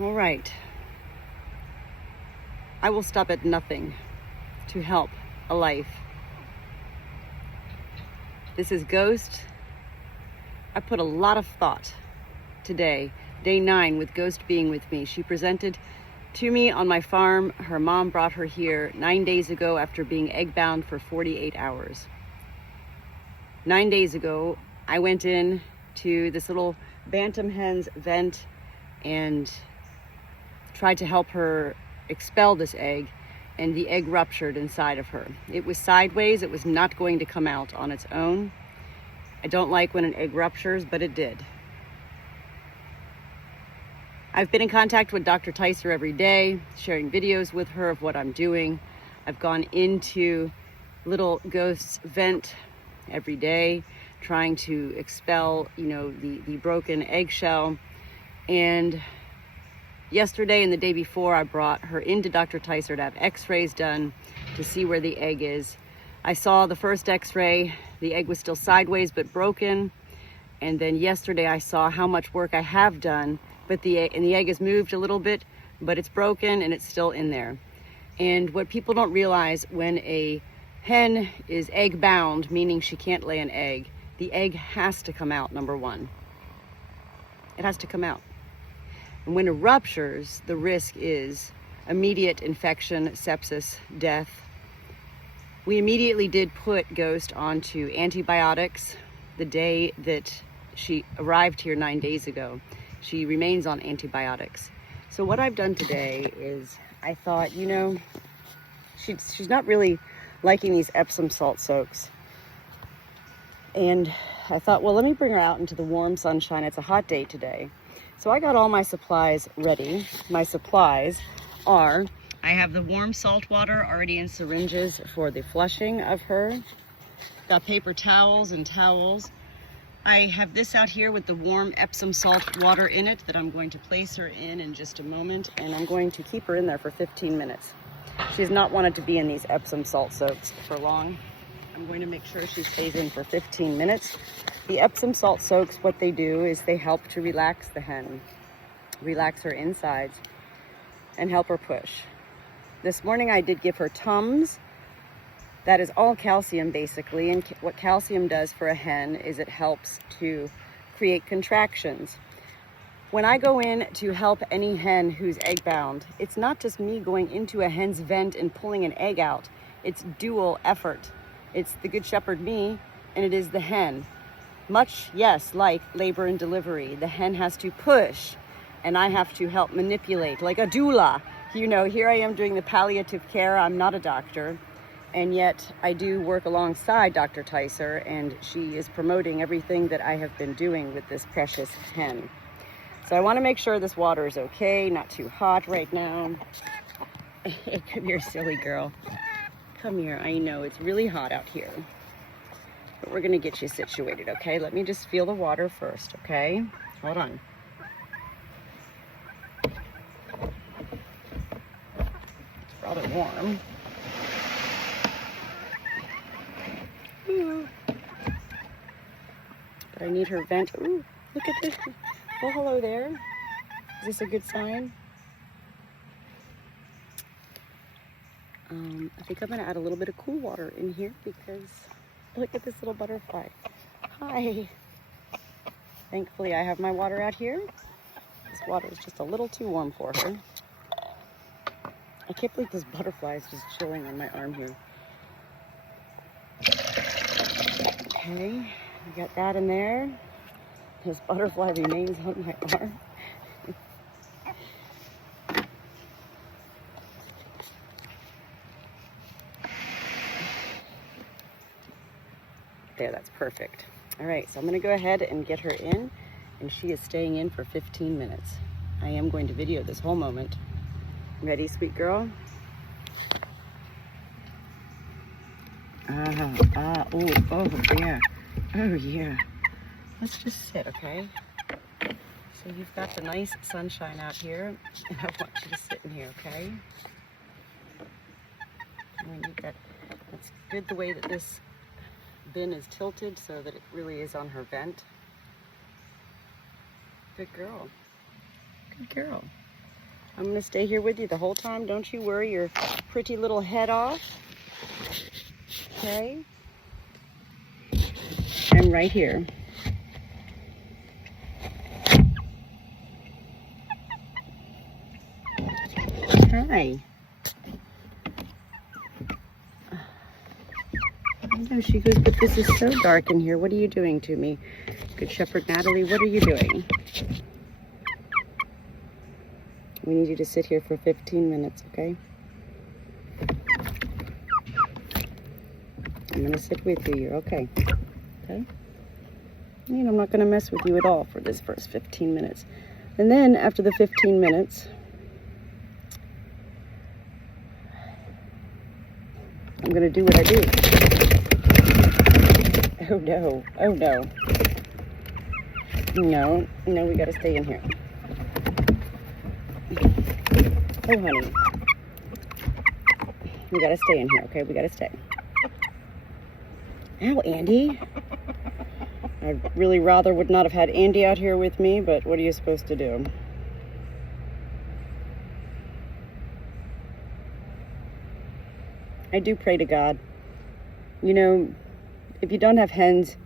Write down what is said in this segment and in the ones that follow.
All right. I will stop at nothing to help a life. This is Ghost. I put a lot of thought today, day 9, with Ghost being with me. She presented to me on my farm. Her mom brought her here 9 days ago after being egg-bound for 48 hours. 9 days ago, I went in to this little bantam hen's vent and tried to help her expel this egg, and the egg ruptured inside of her. It was sideways. It was not going to come out on its own. I don't like when an egg ruptures, but it did. I've been in contact with Dr. Tyser every day, sharing videos with her of what I'm doing. I've gone into little Ghost's vent every day, trying to expel, the broken eggshell. And yesterday and the day before, I brought her into Dr. Tyser to have x-rays done to see where the egg is. I saw the first x-ray, the egg was still sideways but broken. And then yesterday I saw how much work I have done, but the egg has moved a little bit, but it's broken and it's still in there. And what people don't realize, when a hen is egg bound, meaning she can't lay an egg, the egg has to come out, number one. It has to come out. And when it ruptures, the risk is immediate infection, sepsis, death. We immediately did put Ghost onto antibiotics the day that she arrived here 9 days ago. She remains on antibiotics. So what I've done today is, I thought, she's not really liking these Epsom salt soaks. And I thought, well, let me bring her out into the warm sunshine. It's a hot day today. So I got all my supplies ready. My supplies are, I have the warm salt water already in syringes for the flushing of her. Got paper towels and towels. I have this out here with the warm Epsom salt water in it that I'm going to place her in just a moment, and I'm going to keep her in there for 15 minutes. She's not wanted to be in these Epsom salt soaks for long. I'm going to make sure she stays in for 15 minutes. The Epsom salt soaks, what they do is they help to relax the hen, relax her insides, and help her push. This morning I did give her Tums. That is all calcium, basically, and what calcium does for a hen is it helps to create contractions. When I go in to help any hen who's egg-bound, it's not just me going into a hen's vent and pulling an egg out. It's dual effort. It's the Good Shepherd me, and it is the hen. Much, yes, like labor and delivery. The hen has to push, and I have to help manipulate, like a doula. Here I am doing the palliative care. I'm not a doctor. And yet I do work alongside Dr. Tyser, and she is promoting everything that I have been doing with this precious hen. So I want to make sure this water is okay, not too hot right now. Come here, silly girl. Come here. I know it's really hot out here, but we're going to get you situated, okay? Let me just feel the water first, okay? Hold on. It's rather warm. But I need her vent. Ooh, look at this. Oh, hello there. Is this a good sign? I think I'm going to add a little bit of cool water in here because look at this little butterfly. Hi. Thankfully, I have my water out here. This water is just a little too warm for her. I can't believe this butterfly is just chilling on my arm here. Okay, we got that in there. This butterfly remains on my arm. There, that's perfect. All right, so I'm gonna go ahead and get her in, and she is staying in for 15 minutes. I am going to video this whole moment. Ready, sweet girl? Oh, yeah. Oh, yeah. Let's just sit, okay? So you've got the nice sunshine out here, and I want you to sit in here, okay? And that's good the way that this bin is tilted so that it really is on her vent. Good girl. Good girl. I'm gonna stay here with you the whole time. Don't you worry your pretty little head off. Okay? I'm right here. Hi. I know she goes, but this is so dark in here. What are you doing to me? Good Shepherd Natalie, what are you doing? We need you to sit here for 15 minutes, okay? I'm gonna sit with you. You're okay. Okay? And I'm not gonna mess with you at all for this first 15 minutes. And then after the 15 minutes, I'm gonna do what I do. Oh no, oh no. No, no, we gotta stay in here. Oh honey. We gotta stay in here, okay? We gotta stay. Ow, Andy. I'd really rather would not have had Andy out here with me, but what are you supposed to do? I do pray to God. You know, if you don't have hens,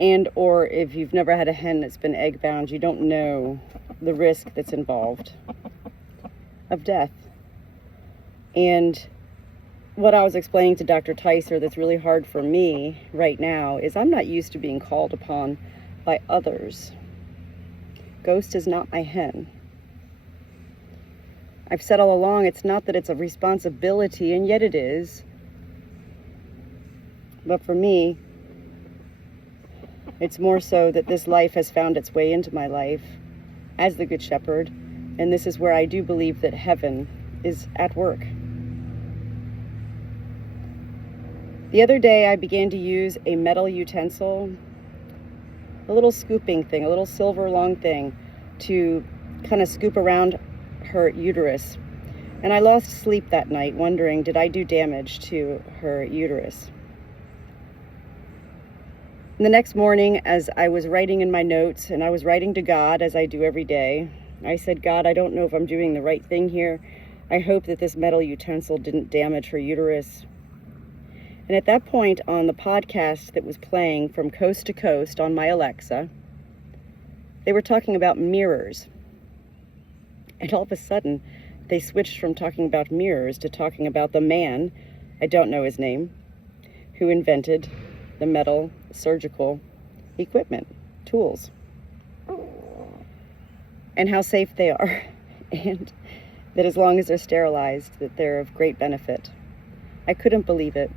and or if you've never had a hen that's been egg bound, you don't know the risk that's involved of death. And what I was explaining to Dr. Tyser that's really hard for me right now is I'm not used to being called upon by others. Ghost is not my hen. I've said all along, it's not that it's a responsibility, and yet it is. But for me, it's more so that this life has found its way into my life as the Good Shepherd, and this is where I do believe that heaven is at work. The other day I began to use a metal utensil, a little scooping thing, a little silver long thing, to kind of scoop around her uterus. And I lost sleep that night wondering, did I do damage to her uterus? And the next morning, as I was writing in my notes, and I was writing to God, as I do every day, I said, God, I don't know if I'm doing the right thing here. I hope that this metal utensil didn't damage her uterus. And at that point on the podcast that was playing from coast to coast on my Alexa, they were talking about mirrors. And all of a sudden, they switched from talking about mirrors to talking about the man, I don't know his name, who invented the metal surgical equipment, tools, and how safe they are, and that as long as they're sterilized, that they're of great benefit. I couldn't believe it.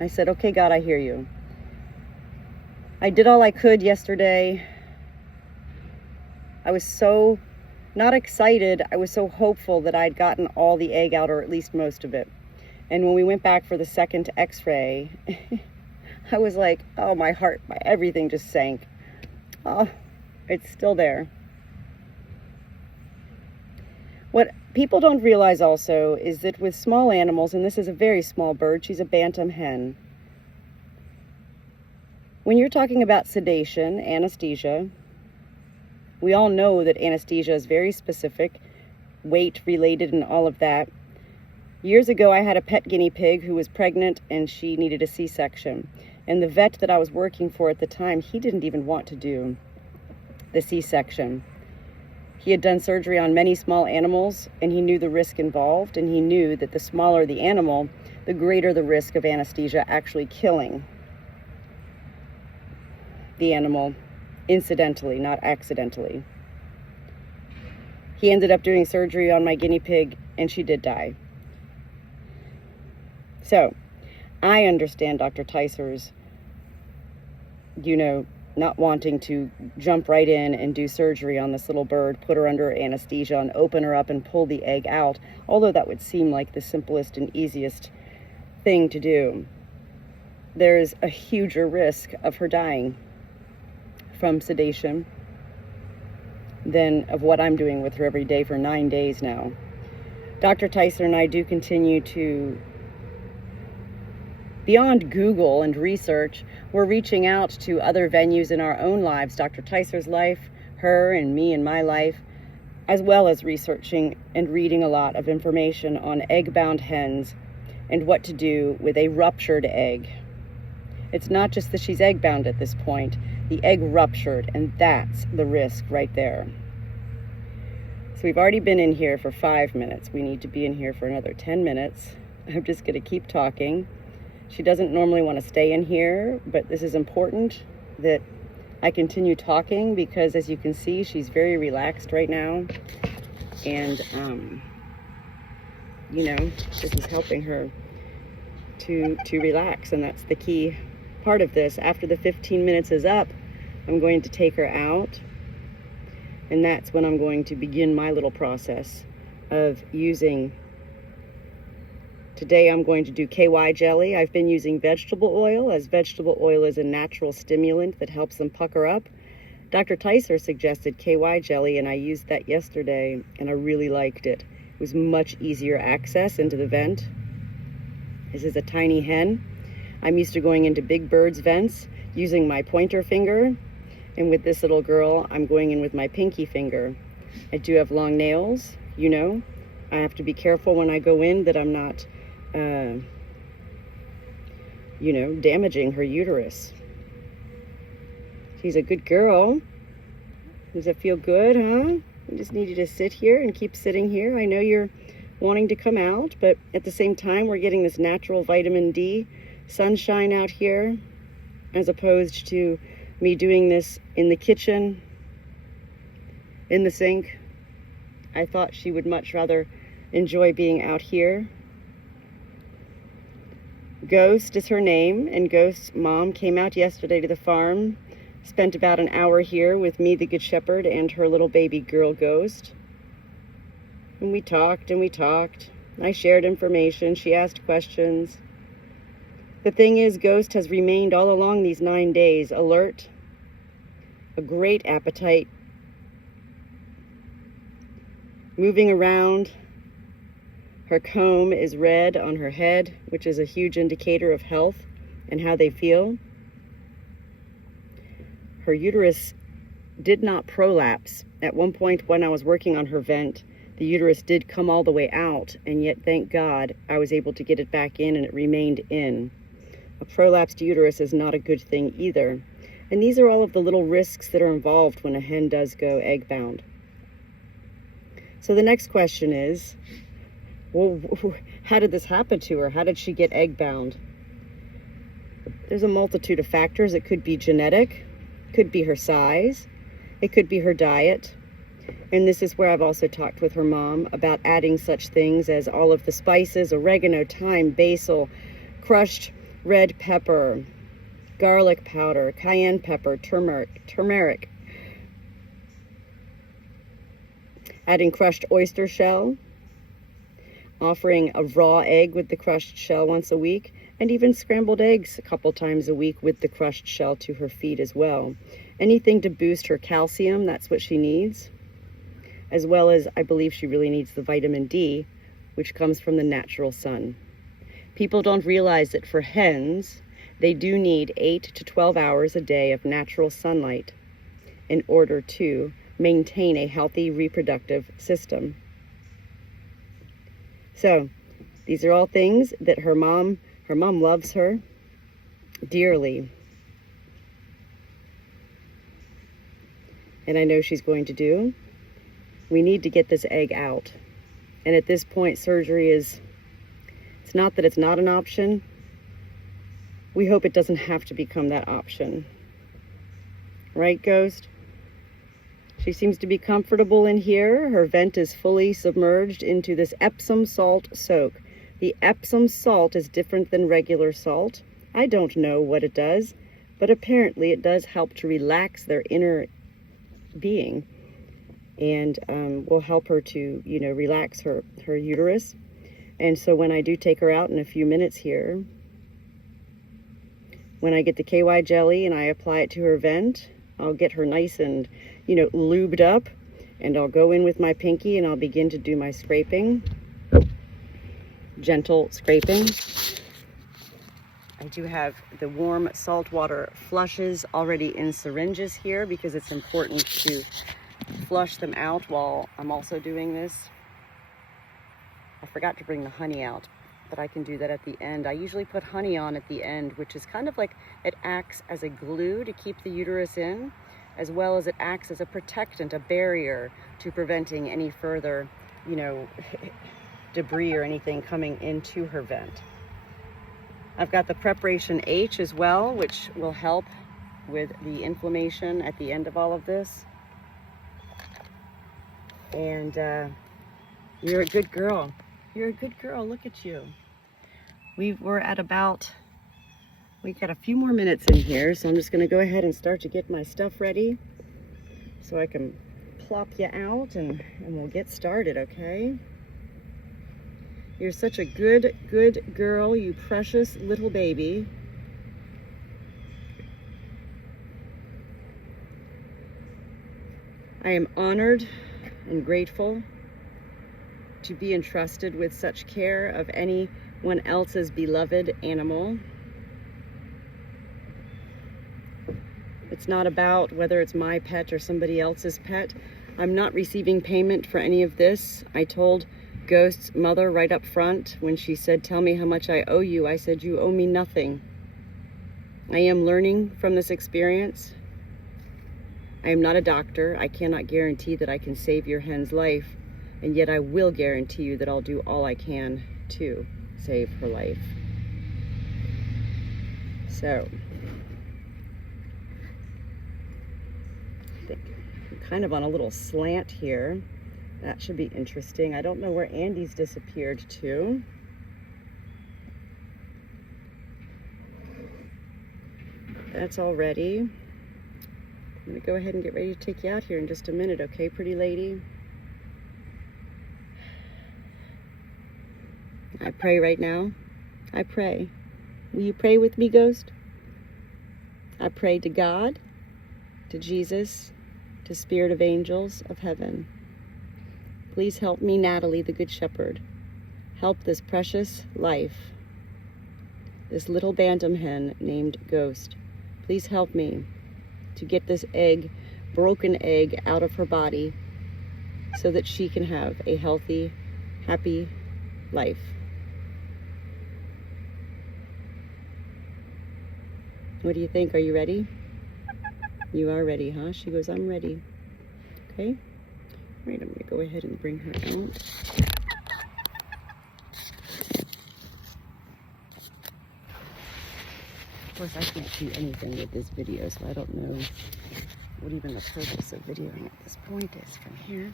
I said, okay, God, I hear you. I did all I could yesterday. I was so not excited. I was so hopeful that I'd gotten all the egg out, or at least most of it. And when we went back for the second x-ray, I was like, oh, my heart, my everything just sank. Oh, it's still there. What people don't realize also is that with small animals, and this is a very small bird, she's a bantam hen. When you're talking about sedation, anesthesia, we all know that anesthesia is very specific, weight related and all of that. Years ago, I had a pet guinea pig who was pregnant and she needed a C-section. And the vet that I was working for at the time, he didn't even want to do the C-section. He had done surgery on many small animals, and he knew the risk involved, and he knew that the smaller the animal, the greater the risk of anesthesia actually killing the animal incidentally, not accidentally. He ended up doing surgery on my guinea pig, and she did die. So, I understand Dr. Tyser's, not wanting to jump right in and do surgery on this little bird, put her under anesthesia and open her up and pull the egg out, although that would seem like the simplest and easiest thing to do. There's a huger risk of her dying from sedation than of what I'm doing with her every day for 9 days now. Dr. Tyser and I do continue to, beyond Google and research, we're reaching out to other venues in our own lives, Dr. Tyser's life, her and me and my life, as well as researching and reading a lot of information on egg-bound hens and what to do with a ruptured egg. It's not just that she's egg-bound at this point, the egg ruptured, and that's the risk right there. So we've already been in here for 5 minutes. We need to be in here for another 10 minutes. I'm just gonna keep talking. She doesn't normally want to stay in here, but this is important that I continue talking because, as you can see, she's very relaxed right now. And, you know, this is helping her to relax, and that's the key part of this. After the 15 minutes is up, I'm going to take her out, and that's when I'm going to begin my little process of using. Today I'm going to do KY jelly. I've been using vegetable oil, as vegetable oil is a natural stimulant that helps them pucker up. Dr. Ticer suggested KY jelly, and I used that yesterday, and I really liked it. It was much easier access into the vent. This is a tiny hen. I'm used to going into big birds' vents using my pointer finger, and with this little girl, I'm going in with my pinky finger. I do have long nails, you know. I have to be careful when I go in that I'm not you know, damaging her uterus. She's a good girl. Does it feel good, huh? I just need you to sit here and keep sitting here. I know you're wanting to come out, but at the same time, we're getting this natural vitamin D sunshine out here, as opposed to me doing this in the kitchen, in the sink. I thought she would much rather enjoy being out here. Ghost is her name, and Ghost's mom came out yesterday to the farm, spent about an hour here with me, the Good Shepherd, and her little baby girl, Ghost. And we talked and we talked. I shared information. She asked questions. The thing is, Ghost has remained all along these 9 days alert, a great appetite, moving around. Her comb is red on her head, which is a huge indicator of health and how they feel. Her uterus did not prolapse. At one point when I was working on her vent, the uterus did come all the way out, and yet, thank God, I was able to get it back in and it remained in. A prolapsed uterus is not a good thing either. And these are all of the little risks that are involved when a hen does go egg-bound. So the next question is, well, how did this happen to her? How did she get egg-bound? There's a multitude of factors. It could be genetic, could be her size, it could be her diet. And this is where I've also talked with her mom about adding such things as all of the spices, oregano, thyme, basil, crushed red pepper, garlic powder, cayenne pepper, turmeric, adding crushed oyster shell, offering a raw egg with the crushed shell once a week, and even scrambled eggs a couple times a week with the crushed shell to her feed as well. Anything to boost her calcium, that's what she needs. As well as, I believe she really needs the vitamin D, which comes from the natural sun. People don't realize that for hens, they do need 8 to 12 hours a day of natural sunlight in order to maintain a healthy reproductive system. So these are all things that her mom loves her dearly. And I know she's going to do. We need to get this egg out. And at this point, surgery is, it's not that it's not an option. We hope it doesn't have to become that option. Right, Ghost? She seems to be comfortable in here. Her vent is fully submerged into this Epsom salt soak. The Epsom salt is different than regular salt. I don't know what it does, but apparently it does help to relax their inner being, and will help her to, you know, relax her uterus. And so when I do take her out in a few minutes here, when I get the KY jelly and I apply it to her vent, I'll get her nice and, you know, lubed up, and I'll go in with my pinky and I'll begin to do my scraping, gentle scraping. I do have the warm saltwater flushes already in syringes here because it's important to flush them out while I'm also doing this. I forgot to bring the honey out, but I can do that at the end. I usually put honey on at the end, which is kind of like, it acts as a glue to keep the uterus in, as well as it acts as a protectant, a barrier to preventing any further, you know, debris or anything coming into her vent. I've got the preparation H as well, which will help with the inflammation at the end of all of this. And you're a good girl. You're a good girl. Look at you. We're at about, we got a few more minutes in here, so I'm just going to go ahead and start to get my stuff ready so I can plop you out and we'll get started, okay? You're such a good girl, you precious little baby. I am honored and grateful to be entrusted with such care of anyone else's beloved animal. It's not about whether it's my pet or somebody else's pet. I'm not receiving payment for any of this. I told Ghost's mother right up front when she said, "Tell me how much I owe you." I said, "You owe me nothing." I am learning from this experience. I am not a doctor. I cannot guarantee that I can save your hen's life, and yet I will guarantee you that I'll do all I can to save her life. So, I think I'm kind of on a little slant here. That should be interesting. I don't know where Andy's disappeared to. That's all ready. I'm gonna go ahead and get ready to take you out here in just a minute, okay, pretty lady? I pray right now. I pray. Will you pray with me, Ghost? I pray to God, to Jesus, to Spirit of Angels of Heaven. Please help me, Natalie, the Good Shepherd. Help this precious life, this little bantam hen named Ghost. Please help me to get this egg, broken egg, out of her body so that she can have a healthy, happy life. What do you think? Are you ready? You are ready, huh? She goes, "I'm ready." Okay. All right, I'm gonna go ahead and bring her out. Of course, I can't do anything with this video, so I don't know what even the purpose of videoing at this point is from here.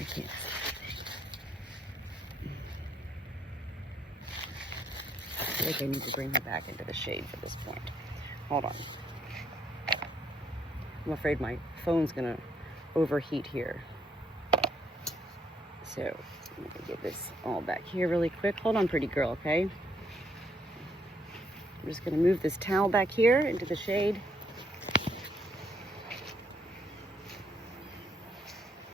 I can't. I feel like I need to bring her back into the shade for this point. Hold on. I'm afraid my phone's gonna overheat here. So I'm gonna get this all back here really quick. Hold on, pretty girl, okay? I'm just gonna move this towel back here into the shade.